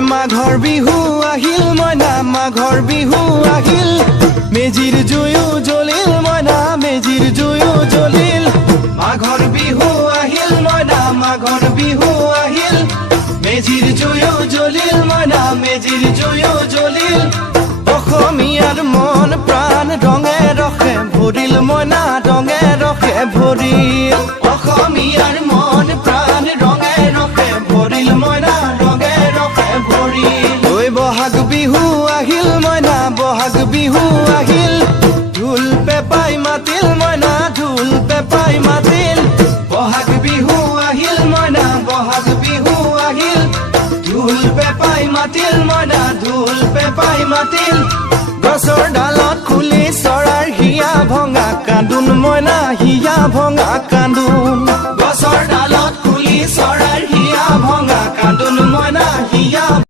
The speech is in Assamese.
মাঘৰ বিহু আহিল মইনা মাঘৰ বিহু আহিল মেজিৰ জুয়ো জ্বলিল মইনা মেজিৰ জুয়ো জ্বলিল মাঘৰ বিহু আহিল মইনা মাঘৰ বিহু আহিল মেজিৰ জুয়ো জ্বলিল মইনা মেজিৰ জুয়ো জ্বলিল অসমীয়াৰ মন প্ৰাণ ৰঙে ৰখে ভৰিল মইনা ৰঙে ৰখে ভৰিল অসমীয়াৰ মন প্ৰাণ ৰঙে ৰখে ভৰিল মইনা ৰঙে ৰখে ভৰিল ঐ বহাগ বিহু আহিল মইনা বহাগ বিহু আহিল ঢোল পেপাই মাতিল মইনা ঢোল পেপাই মাতিল বহাগ বিহু আহিল মইনা বহাগ বিহু আহিল ঢোল পেপাই মাতিল মইনা ঢোল পেপাই মাতিল গছৰ ডালত খুলি চৰাইৰ হিয়া ভঙা কান্দোন মইনা হিয়া ভঙা কান্দোন